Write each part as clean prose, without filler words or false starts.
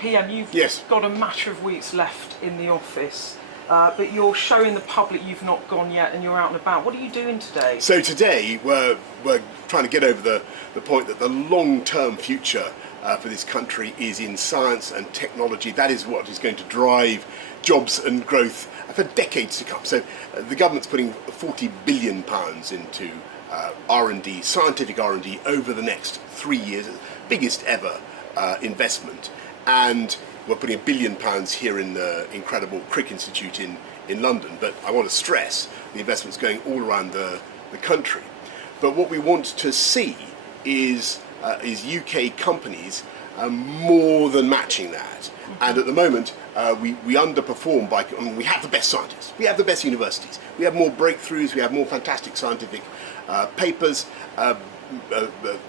PM, you've Yes. got a matter of weeks left in the office, but you're showing the public you've not gone yet and you're out and about. What are you doing today? So today we're trying to get over the point that the long-term future for this country is in science and technology. That is what is going to drive jobs and growth for decades to come. So the government's putting £40 billion into R&D, scientific R&D over the next 3 years, biggest ever investment. And we're putting £1 billion here in the incredible Crick Institute in London. But I want to stress the investment's going all around the country. But what we want to see is UK companies more than matching that. And at the moment, we underperform we have the best scientists, we have the best universities, we have more breakthroughs, we have more fantastic scientific papers,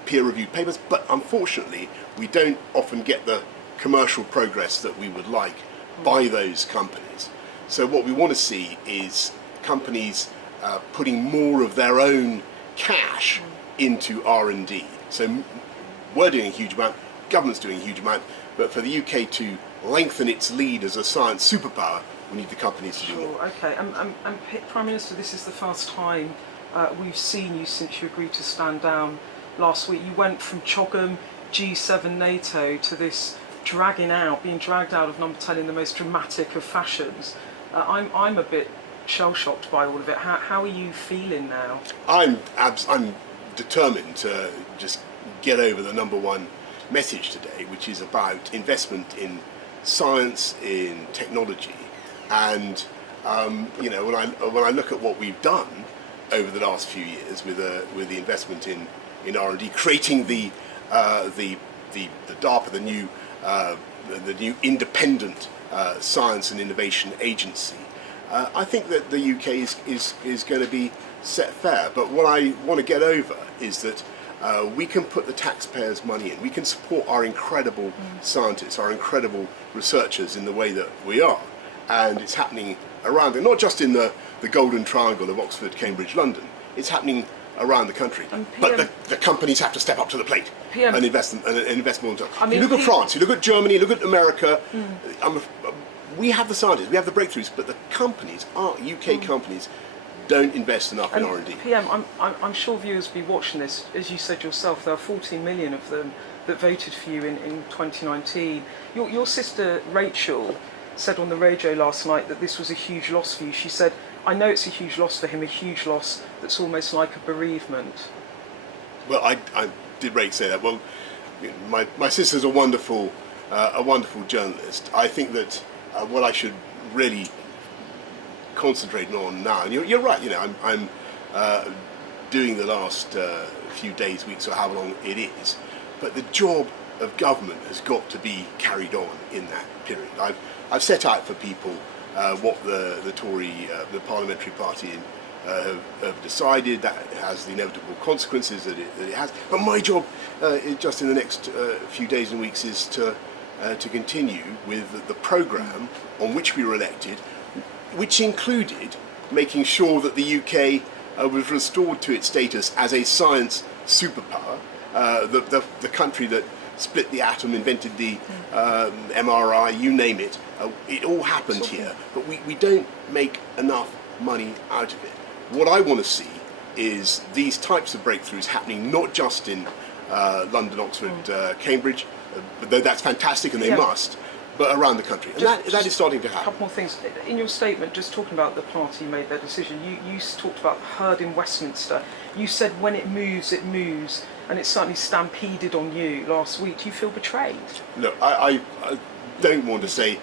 peer-reviewed papers, but unfortunately, we don't often get the commercial progress that we would like by those companies. So what we want to see is companies putting more of their own cash into R&D. So we're doing a huge amount, government's doing a huge amount, but for the UK to lengthen its lead as a science superpower, we need the companies to do more. Okay, and Prime Minister, this is the first time we've seen you since you agreed to stand down last week. You went from CHOGM, G7, NATO to this being dragged out of number 10 in the most dramatic of fashions. I'm a bit shell-shocked by all of it. How are you feeling now? I'm determined to just get over the number one message today, which is about investment in science, in technology, and when I look at what we've done over the last few years with the investment in R&D, creating the DARPA, the new independent science and innovation agency. I think that the UK is going to be set fair. But what I want to get over is that we can put the taxpayers' money in. We can support our incredible scientists, our incredible researchers in the way that we are. And it's happening around, not just in the Golden Triangle of Oxford, Cambridge, London. It's happening around the country. But the companies have to step up to the plate and invest more. You look at France, you look at Germany, look at America. We have the scientists, we have the breakthroughs, but the companies, our UK companies, don't invest enough in R&D. PM, I'm sure viewers will be watching this. As you said yourself, there are 14 million of them that voted for you in 2019. Your sister Rachel said on the radio last night that this was a huge loss for you. She said, I know it's a huge loss for him, a huge loss that's almost like a bereavement. Well, I did Rachel say that. Well, my sister's a wonderful journalist. I think that what I should really concentrating on now, and you're right, I'm doing the last few days, weeks, or however long it is, but the job of government has got to be carried on in that period. I've set out for people what the Tory, the parliamentary party have decided. That has the inevitable consequences that it has, but my job just in the next few days and weeks is to continue with the programme on which we were elected, which included making sure that the UK was restored to its status as a science superpower, the country that split the atom, invented the MRI, you name it. It all happened here, but we don't make enough money out of it. What I want to see is these types of breakthroughs happening not just in London, Oxford, Cambridge, though that's fantastic and they must, but around the country. And that is starting to happen. A couple more things. In your statement, just talking about the party made their decision, you talked about the herd in Westminster. You said when it moves, and it certainly stampeded on you last week. Do you feel betrayed? No, I don't want to say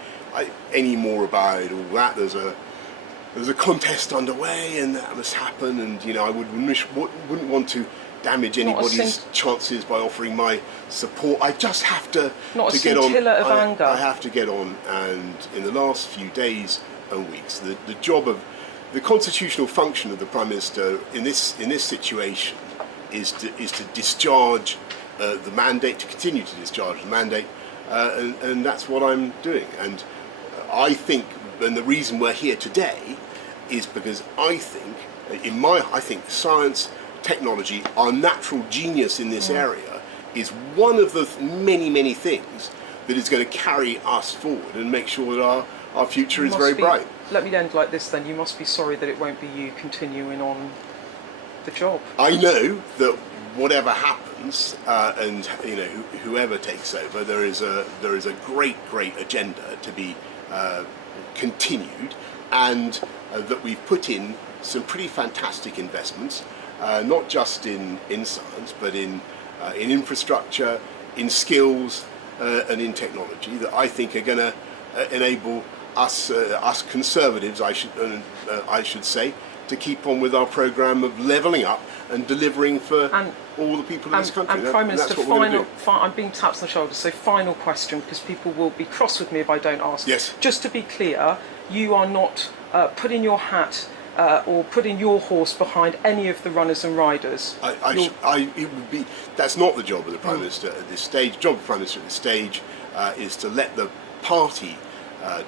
any more about all that. There's a contest underway and that must happen, and I wouldn't want to damage anybody's chances by offering my support. I just have to get on. Of anger. I have to get on, and in the last few days and weeks, the job of the constitutional function of the Prime Minister in this situation is to discharge the mandate, to continue to discharge the mandate, and that's what I'm doing. And I think, and the reason we're here today is because I think science, technology, our natural genius in this area is one of the many things that is going to carry us forward and make sure that our future You is must very be- bright. Let me end like this then. You must be sorry that it won't be you continuing on the job. I know that whatever happens, and whoever takes over, there is a great agenda to be continued, and that we've put in some pretty fantastic investments, not just in science, but in infrastructure, in skills, and in technology that I think are going to enable us conservatives, I should say, to keep on with our programme of levelling up and delivering for all the people in this country. And Prime Minister, that's what we're going to do. I'm being tapped on the shoulder, so final question, because people will be cross with me if I don't ask. Yes. Just to be clear, you are not putting your hat or putting your horse behind any of the runners and riders. It would be. That's not the job of the Prime Minister at this stage. The job of the Prime Minister at this stage is to let the party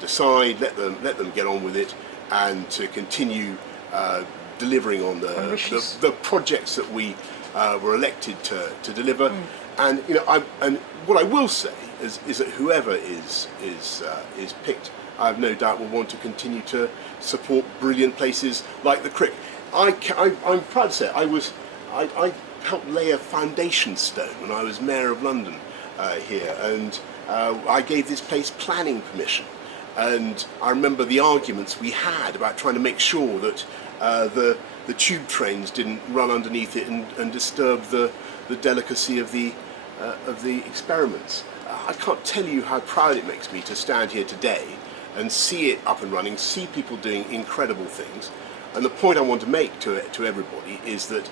decide, let them get on with it, and to continue delivering on the projects that we were elected to deliver. And and what I will say is that whoever is picked, I have no doubt will want to continue to support brilliant places like the Crick. I'm proud to say I helped lay a foundation stone when I was Mayor of London here, and I gave this place planning permission. And I remember the arguments we had about trying to make sure that the tube trains didn't run underneath it and disturb the delicacy of the experiments. I can't tell you how proud it makes me to stand here today and see it up and running, see people doing incredible things. And the point I want to make to everybody is that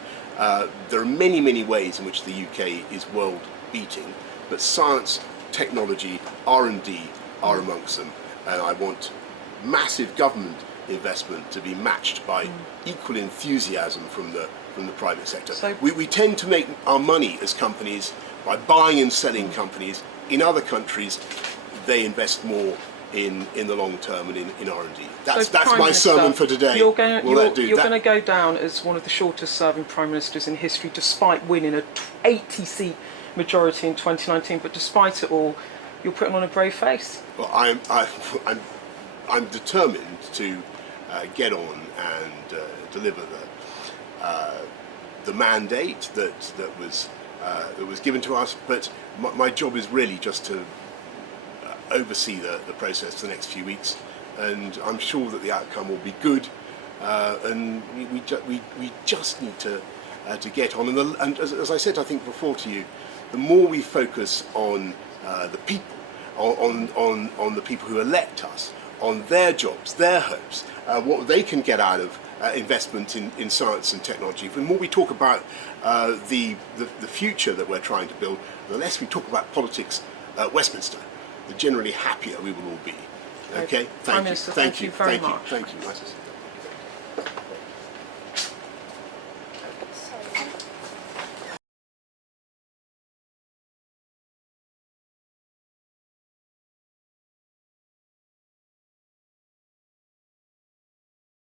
there are many ways in which the UK is world beating, but science, technology, R&D are amongst them. And I want massive government investment to be matched by equal enthusiasm from the private sector. So we tend to make our money as companies by buying and selling companies. In other countries, they invest more in the long term and in R&D. That's Prime my Minister, sermon for today. You're going to go down as one of the shortest serving Prime Ministers in history, despite winning a 80 seat majority in 2019. But despite it all, you're putting on a brave face. Well, I'm determined to get on and deliver the mandate that was given to us. But my job is really just to oversee the process for the next few weeks, and I'm sure that the outcome will be good. And we just need to get on. And as I said, I think before to you, the more we focus on the people, on the people who elect us, on their jobs, their hopes, what they can get out of investment in science and technology. The more we talk about the future that we're trying to build, the less we talk about politics at Westminster, the generally happier we will all be. Okay? Prime Minister, thank you very much. Thank you. Nice to see you.